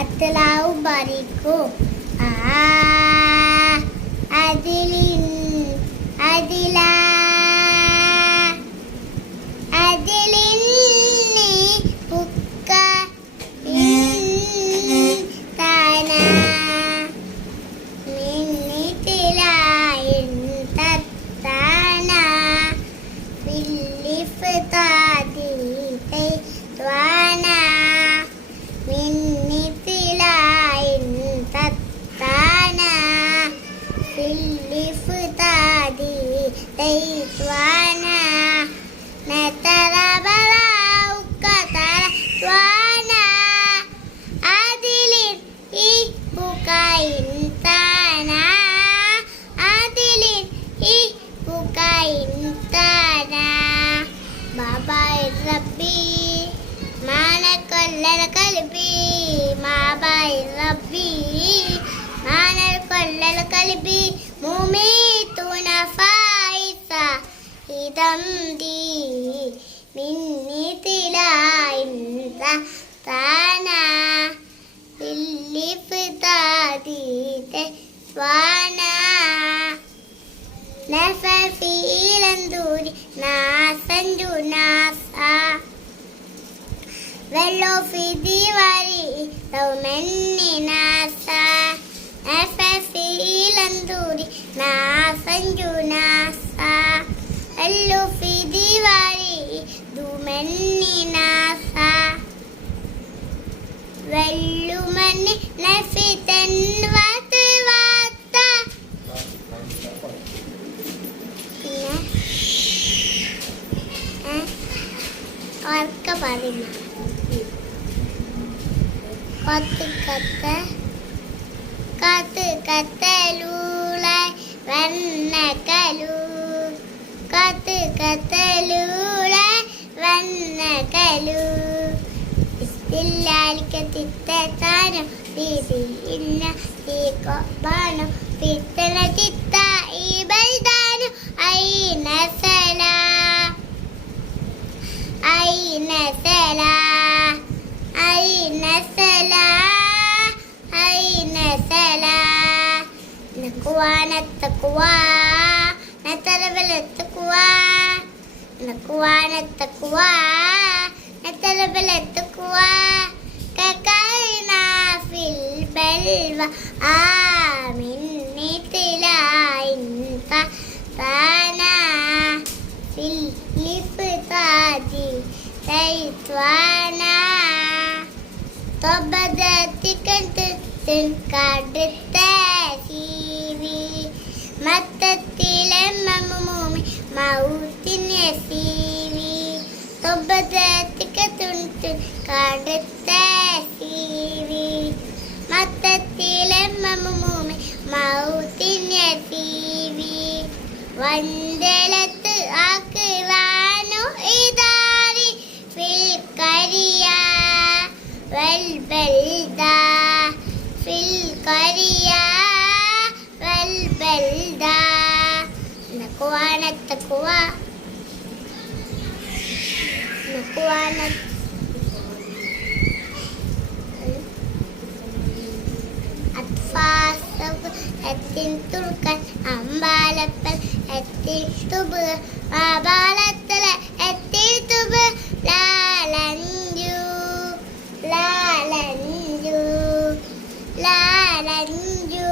അത്തലാവ് ഭരിക്കും ആ അതിലിൻ അതിലാ وانا نترى بلاوك ترى وانا عدل إحبك إن تانا عدل إحبك إن تانا بابا ربي ما نكل قلبي ما باي ربي ഇതം ദീ മിന്നി തിലായിന്ത താന. ഇല്ലിഫ് താതീത്തെ സ്വാന നഫീലന്തൂരി നാസഞ്ചു നാസ. വെള്ളോ ഫിതി വരി നാസ. നഫീലന്തൂരി നാസഞ്ചു وننافا واللمن نفتا وتواتا ஒர்க்க பாருங்க கொத்து கத்த காத்து கத்தலூலை வண்ண கலூ. காத்து கத்தலூ വന്നകലൂ ഇസ്തില്ലാലിക്ക തിത്താനം വീതി ഇന്ന തിത്ത ഈ ബൽദാനം. ഐന സലാ ഐന സലാ ഐന സലാ ഐന സലാ. നക്കുവാ നത്തക്കുവാ നത്തരബല തക്കുവാ നക്കുവാ നത്തക്കുവാ والتقوى تكلنا في البلوى آمن طلاع فانا في الإفطاد سيطوانا தொபதத்திற்கு தின் கடுத்த சீவி மத்தத்திலே மமுமூமி மவுத்தின் சீவி தொபத കടുത്ത സീവി. മത്തത്തിലെമ്മൂമി മൗത്തിനെ സീവി. വന്തലത്ത് ആക്കുവാനു ഇതാരി ഫിൽ fasa etin turkan ambalatal etin tubu abalatal etin tubu la lanju la lanju la lanju